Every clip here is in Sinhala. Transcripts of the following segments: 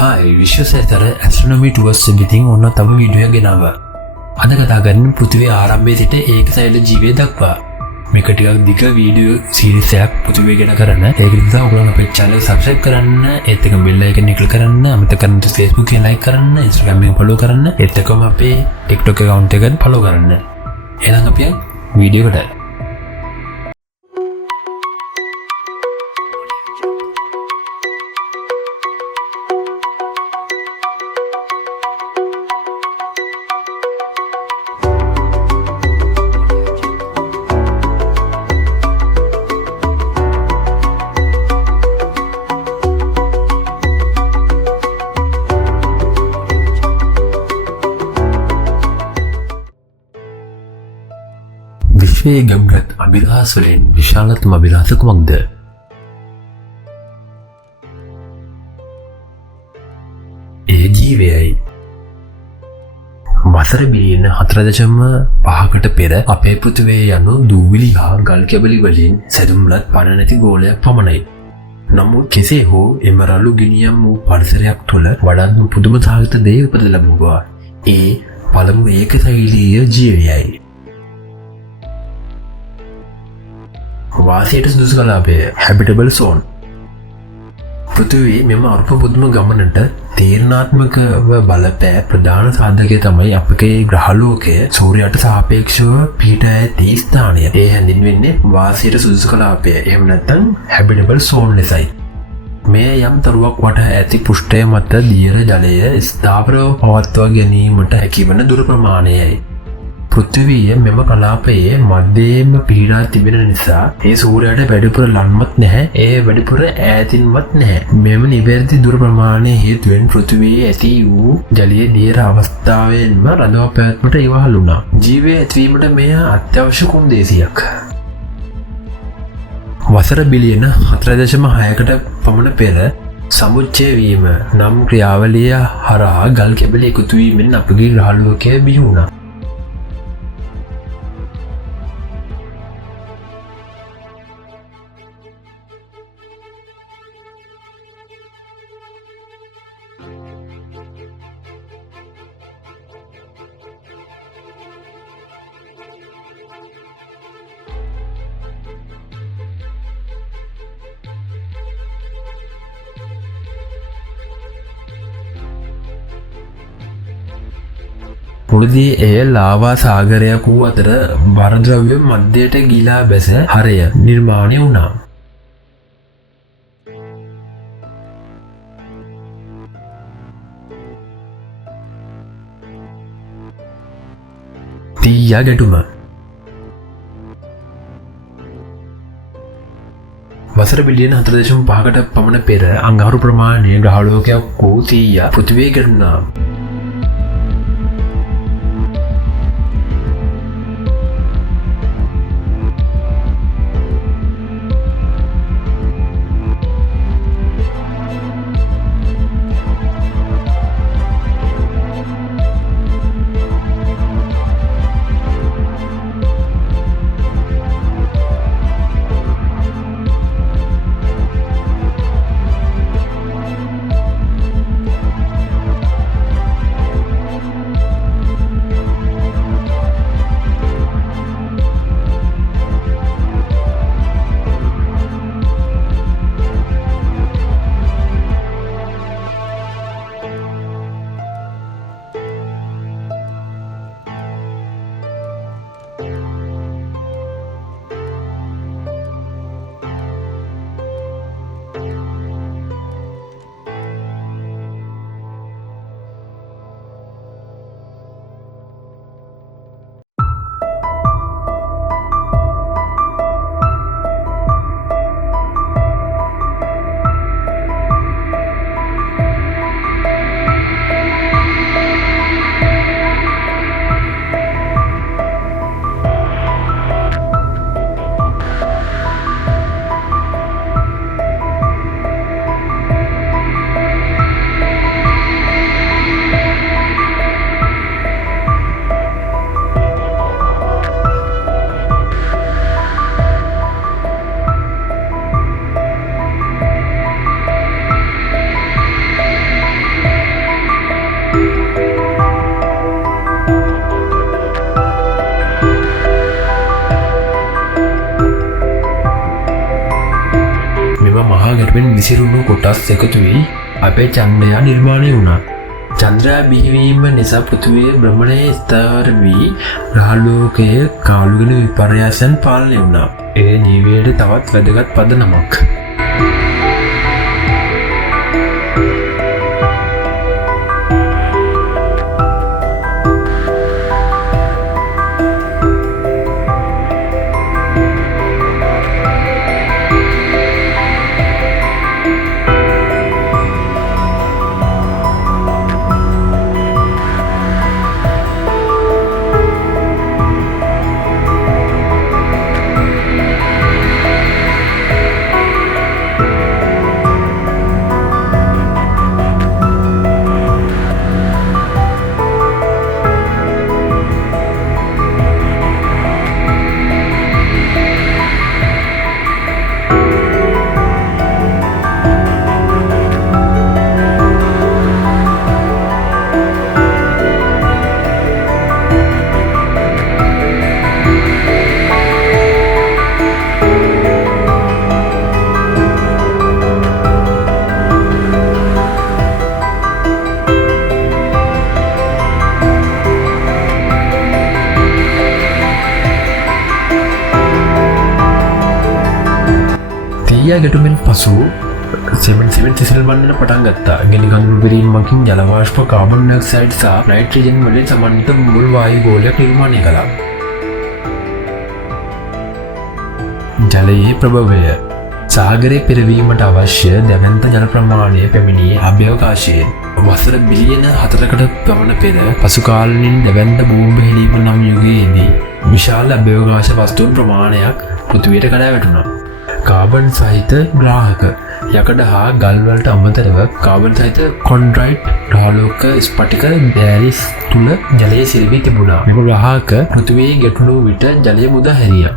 හායි විශ්වසතර ඇස්ට්‍රොනොමි ටුවර්ස් විතින් ඔන්න තම වීඩියෝ ගෙනවා. අද කතා කරන්නේ පෘථිවියේ ආරම්භයේ සිට ඒකසෛල ජීවය දක්වා. මේක ටිකක් දිග වීඩියෝ සීරීස් එකක් පෘථිවිය ගැන කරන්න. ඒක නිසා ඔයගොල්ලෝ අපේ channel subscribe කරන්න, ඒත් එක bell icon එක click කරන්න, අමතක කරන්න Facebook එක like කරන්න, Instagram එක follow කරන්න, ඒත් එකම අපේ TikTok account එක follow කරන්න. එහෙනම් අපි වීඩියෝ එකට විශ්වයේ ගම්ගත් අභිලාෂ වලින් විශාලතම අභිලාෂ කුමක්ද? ඒ ජීවයයි. වසර බිලියන 4.5කට පෙර අපේ පෘථිවිය යනු දූවිලි හා ගල් කැබලි වලින් සැදුම්ලත් පණ නැති ගෝලයක් පමණයි. නමුත් කෙසේ හෝ එම රළු ගිනියම් වූ පරිසරයක් තුළ වඩාත් පුදුම සහගත දේ උපත ලැබුවා. ඒ පළමු ඒකශෛලීය ජීවයයි. වාසයට සුදුසු කලාපය හැබිටබල් සෝන්. පෘථිවියේ මෙම අරුප පුදුම ගමනට තීරණාත්මකව බලපෑ ප්‍රධාන සාධකය තමයි අපගේ ග්‍රහලෝකය සූර්යයට සාපේක්ෂව පිහිට ඇති ස්ථානය. ඒ හැඳින්වෙන්නේ වාසයට සුදුසු කලාපය. එහෙම නැත්නම් හැබිටබල් සෝන් ලෙසයි. මේ යම් තරුවක් වට ඇති පෘෂ්ඨය මත දියර ජලය ස්ථාවරව පවත්වා ගැනීමට හැකිවන දුර ප්‍රමාණයයි. පෘථිවිය මෙම කලාපයේ මධ්‍යයේම පිහිටා තිබෙන නිසා ඒ සූර්යයට වැඩිපුර ලන්වත් නැහැ, ඒ වැඩිපුර ඈතින්වත් නැහැ. මෙම නිවැරදි දුර ප්‍රමාණය හේතුවෙන් පෘථිවියේ ඇති වූ ජලීය දියර අවස්ථාවෙන්ම රඳවා පැවැත්මට ඉවහල් වුණා. ජීවය ඇතිවීමට මෙය අත්‍යවශ්‍ය කුණ්දේසියක්. වසර බිලියන 4.6කට පමණ පෙර සමුච්චය වීම නම් ක්‍රියාවලිය හරහා ගල් කැබලි එකතු වීමෙන් අපගේ ග්‍රහලෝකය බිහි වුණා. මුලදී එය ලාවා සාගරයක් වූ අතර වරද්‍රව්‍ය මධ්‍යයට ගිලා බැස හරය නිර්මාණය වුණා. තීයා ගැටුම. වසර බිලියන 4.5කට පමණ පෙර අඟහරු ප්‍රමාණයේ ග්‍රහලෝකයක් වූ තීයා පෘථිවිය ගැටුණා. පිටවෙන් විසිරුණු කොටස් එකතු වී අපේ චන්ද්‍රයා නිර්මාණය වුණා. චන්ද්‍රයා බිහිවීම නිසා පෘථිවියේ භ්‍රමණයේ ස්ථාවර වී ග්‍රහලෝකයේ කාලුගෙන විපර්යාසයන් පාලනය වුණා. ඒ ජීවිතයට තවත් වැදගත් පදනමක්. ගැටුමෙන් පසු සෙමන් සිසිල් වන්නට පටන් ගත්තා. ගෙනිකඳුළු පිරීමකින් ජල වාෂ්ප, කාබන් ඩයොක්සයිඩ් සහ නයිට්‍රජන් වලින් සමන්විත මුල් වායු ගෝලයක් නිර්මාණය කළා. ජලයේ ප්‍රභවය සාගරයේ පෙරවීමට අවශ්‍ය දැවැන්ත ජල ප්‍රමාණය පැමිණි අභ්‍යවකාශයෙන් වසර බිලියන 4කට පමණ පෙර පසු කාලීන දැවැන්ත භූමි හෙළීම නම් යුගයේදී විශාල අභ්‍යවකාශ වස්තුන් ප්‍රමාණයක් පෘථිවියට කඩා වැටුණා. කාබන් සහිත ග්‍රාහක යකඩ හා ගල්වලට අමතරව කාබන් සහිත කොන්ඩ්‍රයිට් ග්‍රහලෝක ස්පටික දෑලිස් තුළ ජලය සිරවී තිබුණා. මෙම ග්‍රාහක පෘථිවියේ ගැටුණු විට ජලය මුදා හැරියා.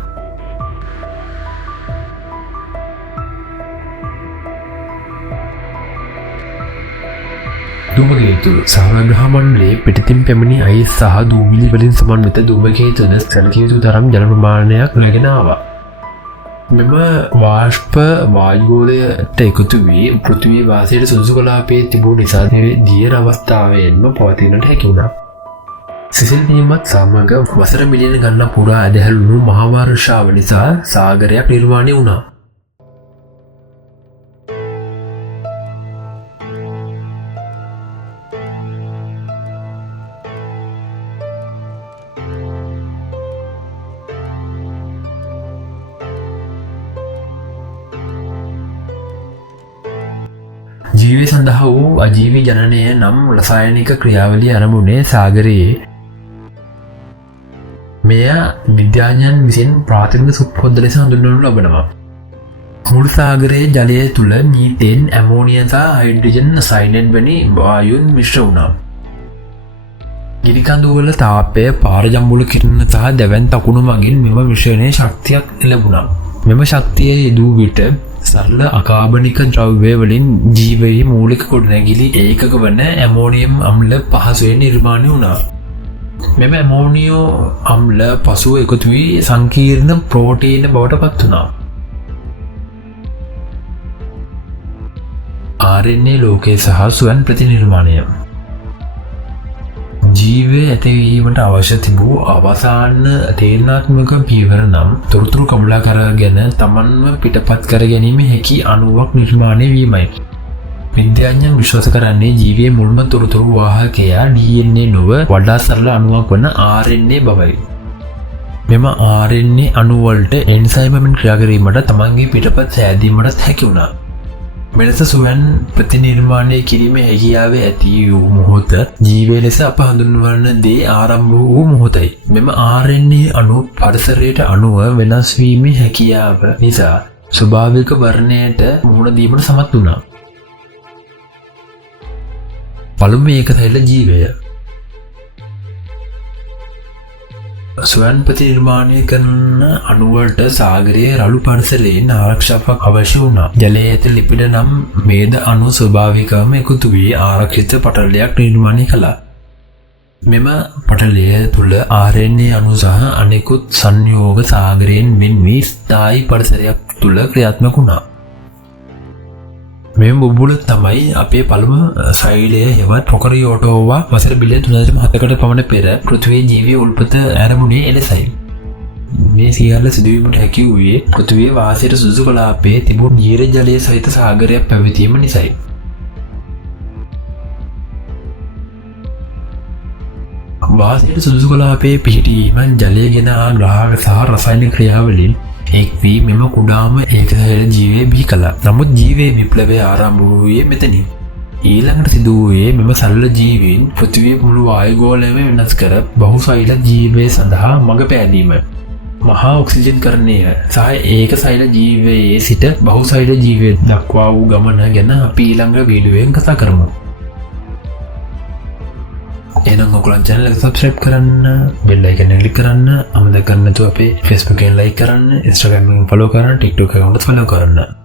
ධූමකේතු සෞරග්‍රහ මණ්ඩලයේ පිටතින් පැමිණි අයිස් සහ දූවිලි වලින් සමන්විත ධූමකේතුද සැලකිය යුතු තරම් ජල ප්‍රමාණයක් රැගෙන ආවා. මෙම වාෂ්ප වායුගෝලයට එකතු වී පෘථිවි වාසයට සුදුසු කලාපයේ තිබූ නිසා දියර අවස්ථාවෙන්ම පවතිනට හැකි වුණා. සිසිල් වීමත් සමග වසර මිලියන ගණන් පුරා ඇදහැළුණු මහා වර්ෂාව නිසා සාගරයක් නිර්මාණය වුණා. ජීවය සඳහා වූ අජීවී ජනනය නම් රසායනික ක්‍රියාවලිය ආරම්භුනේ සාගරයේ. මෙය විද්‍යාඥයන් විසින් ප්‍රාථමික සුප්පොද්ද ලෙස හඳුන්වනු ලබනවා. මුළු සාගරයේ ජලය තුළ මීතේන්, ඇමෝනියා සහ හයිඩ්‍රජන් සයනයිඩ් වැනි වායුන් මිශ්‍ර වුණා. ගිනිකඳුවල තාපය, පාරජම්බුල කිරණ සහ දැවැන්ත අකුණු මගින් මෙම මිශ්‍රණයේ ශක්තියක් ලැබුණා. මෙම ශක්තිය යෙදූ විට සරල අකාබනික ද්‍රව්‍ය වලින් ජීවයේ මූලික ගොඩනැගිලි ඒකක වන ඇමෝනියම් අම්ල පහසුවෙන් නිර්මාණය වුණා. මෙම ඇමෝනියෝ අම්ල පසුව එකතු වී සංකීර්ණ ප්‍රෝටීන බවට පත් වුණා. RNA ලෝකයේ සහ ස්වයන් ප්‍රතිනිර්මාණය ජීවය ඇතිවීමට අවශ්‍ය තිබූ අවසාන තේරණාත්මක පියවර නම් තොරතුරු කමුලා කරගෙන තමන්ව පිටපත් කර ගැනීම හැකි අණුවක් නිර්මාණය වීමයි. විද්‍යාඥයන් විශ්වාස කරන්නේ ජීවයේ මුල්ම තොරතුරු වාහකයා DNA නොව වඩා සරල අණුවක් වන RNA බවයි. මෙම RNA අණුවලට එන්සයිම්වලින් ක්‍රියා කිරීමට තමන්ගේ පිටපත් සෑදීමට හැකි වුණා. මෙලෙස ස්වයන් ප්‍රතිනිර්මාණය කිරීම හැකියාව ඇති වූ මොහොත ජීවය ලෙස අප හඳුන්වන දේ ආරම්භ වූ මොහොතයි. මෙම RNA අණු පරිසරයට අනුව වෙනස් වීමේ හැකියාව නිසා ස්වභාවික වර්ණයට මුහුණ දීමට සමත් වුණා. පළමු ඒකසෛල ජීවය ස්වයන් ප්‍රතිනිර්මාණය කරන අණුවලට සාගරයේ රළු පරිසරයෙන් ආරක්ෂාවක් අවශ්‍ය වුණා. ජලයේ ඇති ලිපිඩ නම් මේද අණු ස්වභාවිකවම එකතු වී ආරක්ෂිත පටලයක් නිර්මාණය කළා. මෙම පටලය තුළ RNA අණු සහ අනෙකුත් සංයෝග සාගරයෙන් වෙන් වී ස්ථායී පරිසරයක් තුළ ක්‍රියාත්මක වුණා. මේ බුබුල තමයි අපේ පළමු සෛලය හෙවත් ප්‍රොකරියෝටෝවා වසර බිලියන් 3.7කට පමණ පෙර පෘථිවියේ ජීවී උල්පත ආරම්භුනේ එලෙසයි. මේ සියල්ල සිදුවීමට හැකි වූයේ පෘථිවියේ වාසයට සුදුසු කලාපයේ තිබුණු ජීර ජලයේ සහිත සාගරයක් පැවතීම නිසායි. වාසයට සුදුසු කලාපයේ පිහිටීම ජලය ගෙන ග්‍රහක සහ රසායනික ක්‍රියාවලින් එක්වී මෙම කුඩාම ඒකසෛල ජීවය බිහි කළා. නමුත් ජීවයේ විප්ලවය ආරම්භ වූයේ මෙතනින්. ඊළඟට සිදු වූයේ මෙම සරල ජීවීන් පෘථිවියේ මුළු වායුගෝලයම වෙනස් කර බහුසෛල ජීවය සඳහා මඟ පෑදීම. මහා ඔක්සිජන්කරණය සහ ඒකසෛල ජීවයේ සිට බහුසෛල ජීවය දක්වා වූ ගමන ගැන අපි ඊළඟ වීඩියෝවෙන් කතා කරමු. එහෙනම් ඔයගොල්ලන් channel එක subscribe කරන්න, bell icon එක click කරන්න, අමතක කරන්න නැතුව අපේ Facebook එකෙන් like කරන්න, Instagram එකෙන් follow කරන්න, TikTok account එක follow කරන්න.